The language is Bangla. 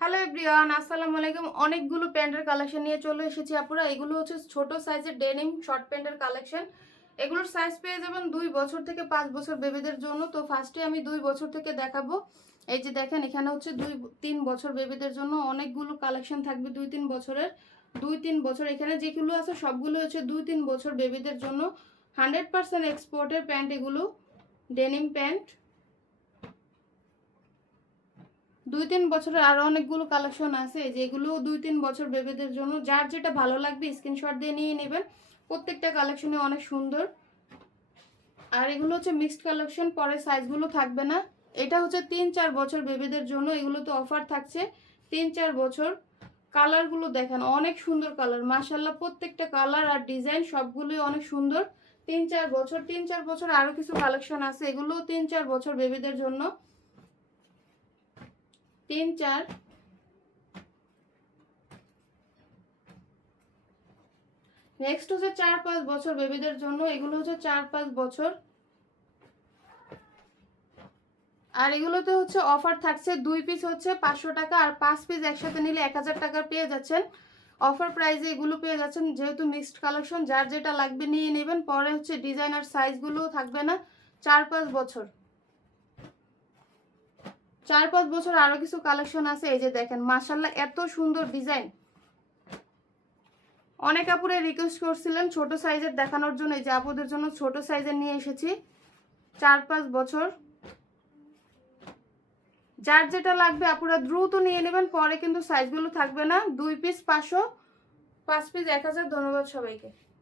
হ্যালো এভরিওয়ান, আসসালামু আলাইকুম। অনেকগুলো প্যান্টের কালেকশন নিয়ে চলে এসেছি আপুরা। এগুলো হচ্ছে ছোট সাইজের ডেনিম শর্ট প্যান্টের কালেকশন। এগুলোর সাইজ পেয়ে যাবেন 2 বছর থেকে 5 বছর বেবিদের জন্য। তো ফার্স্টে আমি 2 বছর থেকে দেখাবো। এই যে দেখেন, এখানে হচ্ছে 2-3 বছর বেবিদের জন্য অনেকগুলো কালেকশন থাকবে। 2-3 বছরের 2-3 বছর এখানে যেগুলো আছে সবগুলো হচ্ছে 2-3 বছর বেবিদের জন্য। 100% এক্সপোর্টের প্যান্ট এগুলো, ডেনিম প্যান্ট। 2-3 বছরের আরো অনেকগুলো কালেকশন আছে, যেগুলো 2-3 বছর বেবিদের জন্য। যার যেটা ভালো লাগবে স্ক্রিনশট দিয়ে নিয়ে নেবেন। প্রত্যেকটা কালেকশনে অনেক সুন্দর। আর এগুলো হচ্ছে মিক্সড কালেকশন, পরে সাইজগুলো থাকবে না। এটা হচ্ছে 3-4 বছর বেবিদের জন্য। এগুলো তো অফার থাকছে 3-4 বছর। কালারগুলো দেখেন, অনেক সুন্দর কালার মাশাআল্লাহ। প্রত্যেকটা কালার আর ডিজাইন সবগুলোই অনেক সুন্দর। 3-4 বছর 3-4 বছর আরো কিছু কালেকশন আছে, এগুলো 3-4 বছর বেবিদের জন্য। 3-4 নেক্সট হচ্ছে 4-5 বছর বেবিদের জন্য। এগুলো হচ্ছে 4-5 বছর। আর এগুলোতে হচ্ছে অফার থাকছে 2 পিস হচ্ছে 500 টাকা, আর 5 পিস একসাথে নিলে 1000 টাকা পেয়ে যাচ্ছেন। অফার প্রাইসে এগুলো পেয়ে যাচ্ছেন, যেহেতু মিক্সড কালেকশন। যার যেটা লাগবে নিয়ে নেবেন। পরে হচ্ছে ডিজাইন আর সাইজগুলো থাকবে না। 4-5 বছর 4-5 বছর আরো কিছু কালেকশন আছে। এই যে দেখেন মাশাআল্লাহ, এত সুন্দর ডিজাইন। অনেক আপুরে রিকোয়েস্ট করছিলেন ছোট সাইজের দেখানোর জন্য, এই যে আপুদের জন্য ছোট সাইজের নিয়ে এসেছি। 4-5 বছর যার যেটা লাগবে আপুরা দ্রুত নিয়ে নেবেন, পরে কিন্তু সাইজগুলো থাকবে না। 2 পিস 500, 5 পিস 1000। ধন্যবাদ সবাইকে।